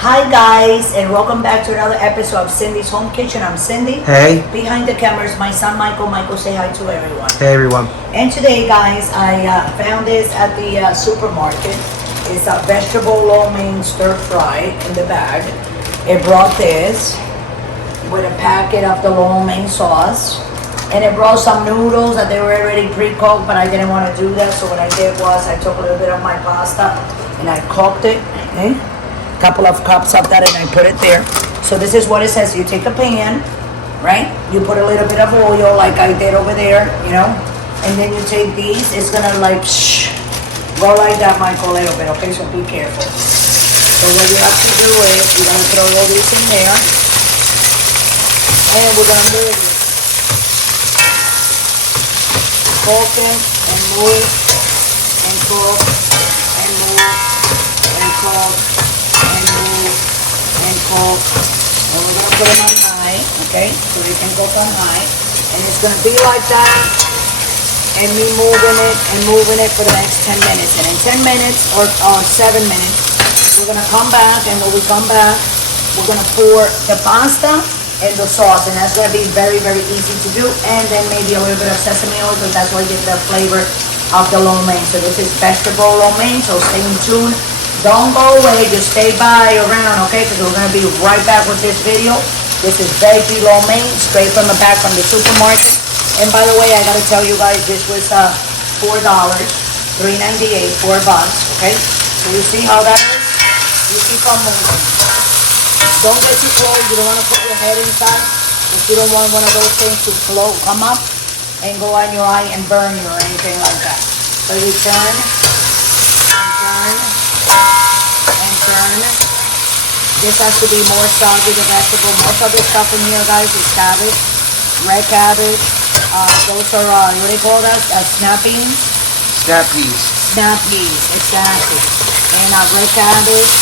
Hi guys, and welcome back to another episode of Cindy's Home Kitchen. I'm Cindy. Hey. Behind the camera is my son Michael. Michael, say hi to everyone. Hey everyone. And today, guys, I found this at the supermarket. It's a vegetable lo mein stir fry in the bag. It brought this with a packet of the lo mein sauce. And it brought some noodles that they were already pre-cooked, but I didn't want to do that. So what I did was I took a little bit of my pasta and I cooked it. Okay? Couple of cups of that and I put it there. So this is what it says. You take a pan, right? You put a little bit of oil like I did over there, you know? And then you take these. It's gonna like go like that, Michael, a little bit, okay? So be careful. So what you have to do is you're gonna throw all these in there. And we're gonna move it. Cook it and move and cook and move and cook and move and cook. And we're gonna put them on high, okay? So they can cook on high. And it's gonna be like that. And me moving it for the next 10 minutes. And in 10 minutes or 7 minutes, we're gonna come back, and when we come back, we're gonna pour the pasta and the sauce, and that's gonna be very, very easy to do. And then maybe a little bit of sesame oil, because that's what gives the flavor of the lo mein. So this is vegetable lo mein, so stay tuned. Don't go away, just stay around, okay? Because we're gonna be right back with this video. This is veggie lo mein, straight from the back from the supermarket. And by the way, I gotta tell you guys, this was $4, $3.98, $4, okay? So you see how that is? You keep on moving. Don't get too close. You don't want to put your head inside. If you don't want one of those things to come up and go on your eye and burn you or anything like that. So you turn and turn and turn. This has to be more soggy, the vegetable. Most of this stuff in here, guys, is cabbage, red cabbage. Those are, what do you call that? Snap beans? Snap peas. Snap peas, exactly. And red cabbage,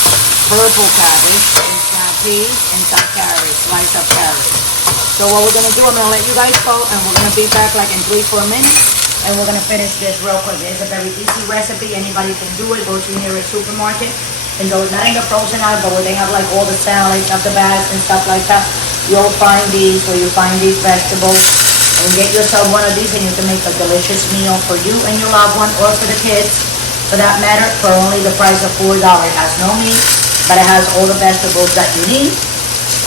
purple cabbage, and snap peas, and some carrots, sliced up carrots. So what we're going to do, I'm going to let you guys go, and we're going to be back like in 3-4 minutes, and we're going to finish this real quick. It's a very easy recipe. Anybody can do it. Go to your nearest supermarket, and those, not in the frozen aisle, but where they have like all the salads of the bags and stuff like that, you'll find these, where you find these vegetables. And get yourself one of these, and you can make a delicious meal for you and your loved one, or for the kids, for that matter, for only the price of $4. It has no meat, but it has all the vegetables that you need.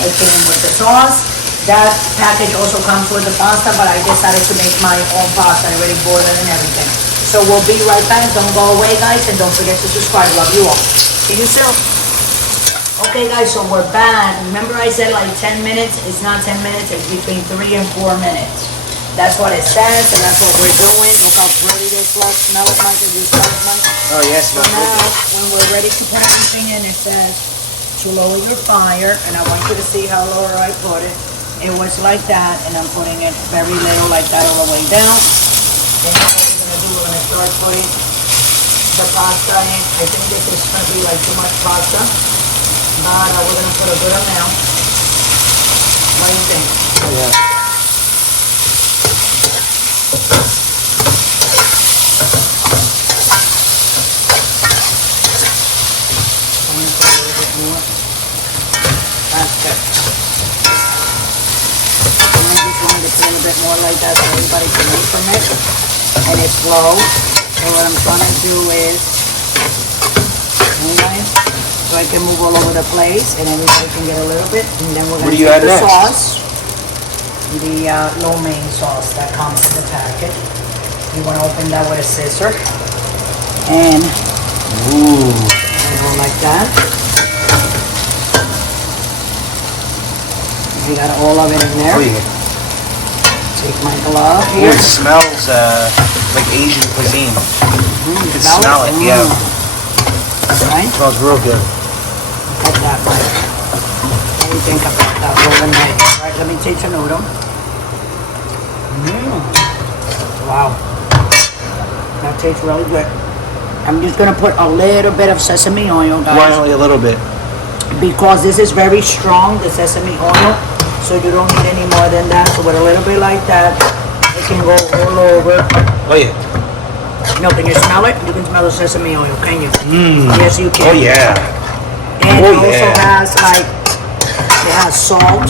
It came with the sauce. That package also comes with the pasta, but I decided to make my own pasta. I already boiled it and everything. So we'll be right back. Don't go away, guys, and don't forget to subscribe. Love you all. See you soon. Okay, guys, so we're back. Remember I said like 10 minutes? It's not 10 minutes. It's between 3 and 4 minutes. That's what it says, and that's what we're doing. Look how pretty this looks. Smell it, Mike. You smell it, Mike? Oh, yes. So now, when we're ready to put everything in, it says to lower your fire, and I want you to see how low I put it. It was like that, and I'm putting it very little like that all the way down. Then what we're going to do, we're going to start putting the pasta in. I think this is going to be like too much pasta, but we're going to put a good amount. What do you think? Oh, yeah. That's good. And then just want to put a bit more like that so everybody can eat from it. And it's low. So what I'm trying to do is, anyway, so I can move all over the place and everybody can get a little bit. And then we're going to get the sauce. The lo mein sauce that comes in the packet. You want to open that with a scissor. And go like that. You got all of it in there. Oh, yeah. Take my glove here. It smells like Asian cuisine. You can smell it, yeah. Right? It smells real good. Look at that, Mike. What do you think about that rolling egg? All right, let me taste a noodle. Wow. That tastes really good. I'm just going to put a little bit of sesame oil, guys. Why only a little bit? Because this is very strong, the sesame oil. So you don't need any more than that. So with a little bit like that, it can go all over. Oh yeah. No, can you smell it? You can smell the sesame oil, can you? Mmm. Yes, you can. Oh yeah. And oh, I also yeah. has like, it has salt,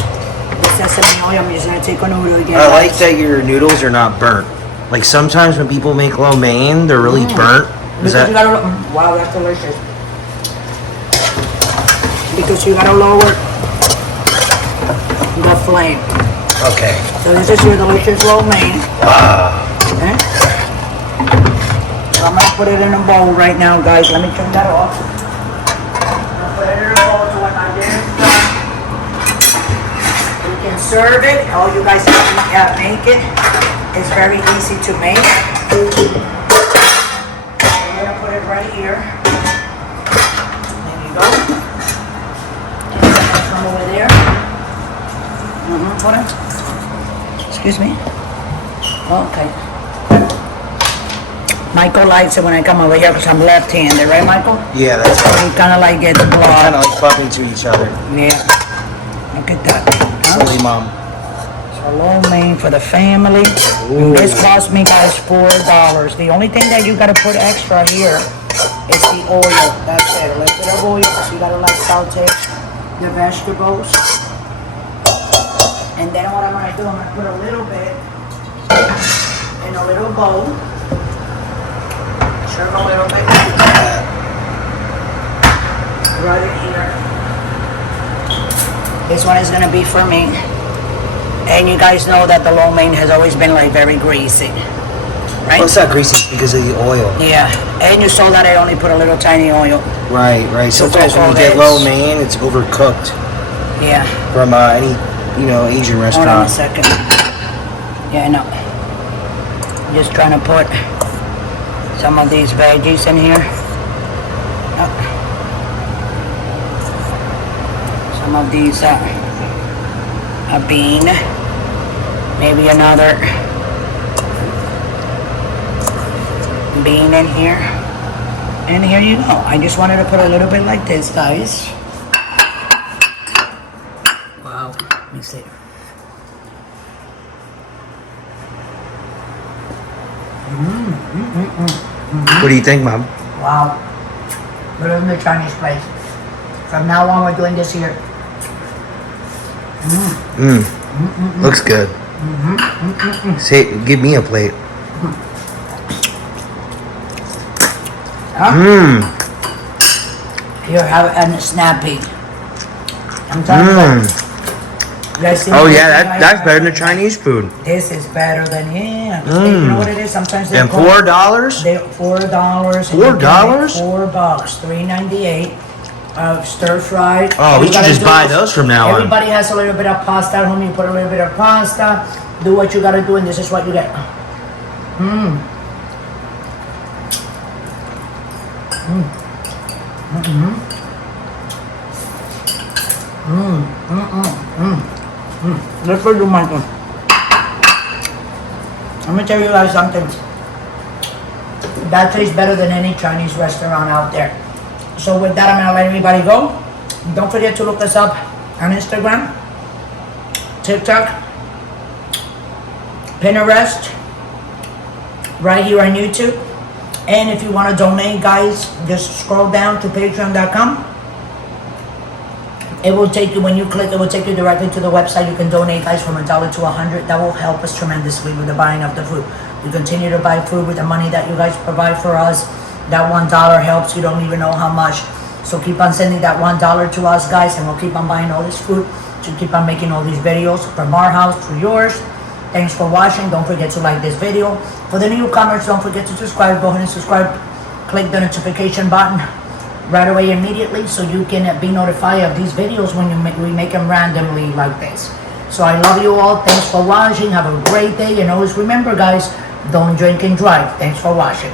the sesame oil. I'm just gonna take a noodle again. I like that your noodles are not burnt. Like sometimes when people make lo mein, they're really burnt. Is Because that? you gotta, wow, that's delicious. Because you gotta lower the flame. Okay. So this is your delicious lo mein. Wow. Okay? So I'm gonna put it in a bowl right now, guys. Let me turn that off. I'm gonna put it in a bowl so when my dinner's done, you can serve it. All you guys have to make it. It's very easy to make. I'm gonna put it right here. There you go. And come over there. Put it. Excuse me. Okay. Michael likes it when I come over here because I'm left-handed, right, Michael? Yeah, that's right. We kind of like get the Kind blood. of like bumping to each other. Yeah. Look at that. Sorry, Mom. So lo mein for the family. Ooh. This cost me, guys, $4. The only thing that you gotta put extra here is the oil. That's it. A little bit of oil because you gotta like saute the vegetables. And then what I'm gonna do, I'm gonna put a little bit in a little bowl. Serve a little bit. Right in here. This one is gonna be for me. And you guys know that the lo mein has always been like very greasy, right? Well, it's not greasy it's because of the oil. Yeah, and you saw that I only put a little tiny oil. Right, right. Sometimes when you get lo mein, it's overcooked Yeah. from any, Asian Hold on a restaurant. second. Yeah, no. I'm just trying to put some of these veggies in here. Yep. Some of these, a bean. Maybe another bean in here. And here you go. I just wanted to put a little bit like this, guys. Wow. Let me see. What do you think, Mom? Wow. Better than the Chinese place. From now on, we're doing this here. Looks good. Say, give me a plate. Huh? Here, have it and snappy. I'm telling you. Oh yeah, that's better than Chinese food. This is better than, yeah. You know what it is? Sometimes they And call- $4? They $4. $4? $4. $3.98. Stir fried. Oh, we should just buy those from now on. Everybody has a little bit of pasta at home. You put a little bit of pasta. Do what you gotta do, and this is what you get. Let's do my one. Let me tell you guys something. That tastes better than any Chinese restaurant out there. So with that, I'm gonna let everybody go. Don't forget to look us up on Instagram, TikTok, Pinterest, right here on YouTube. And if you want to donate, guys, just scroll down to patreon.com. It will take you, when you click, it will take you directly to the website. You can donate, guys, from $1 to $100. That will help us tremendously with the buying of the food. We continue to buy food with the money that you guys provide for us. That $1 helps. You don't even know how much. So keep on sending that $1 to us, guys, and we'll keep on buying all this food to keep on making all these videos from our house to yours. Thanks for watching. Don't forget to like this video. For the newcomers, don't forget to subscribe. Go ahead and subscribe. Click the notification button right away immediately so you can be notified of these videos when we make them randomly like this. So I love you all. Thanks for watching. Have a great day. And always remember, guys, don't drink and drive. Thanks for watching.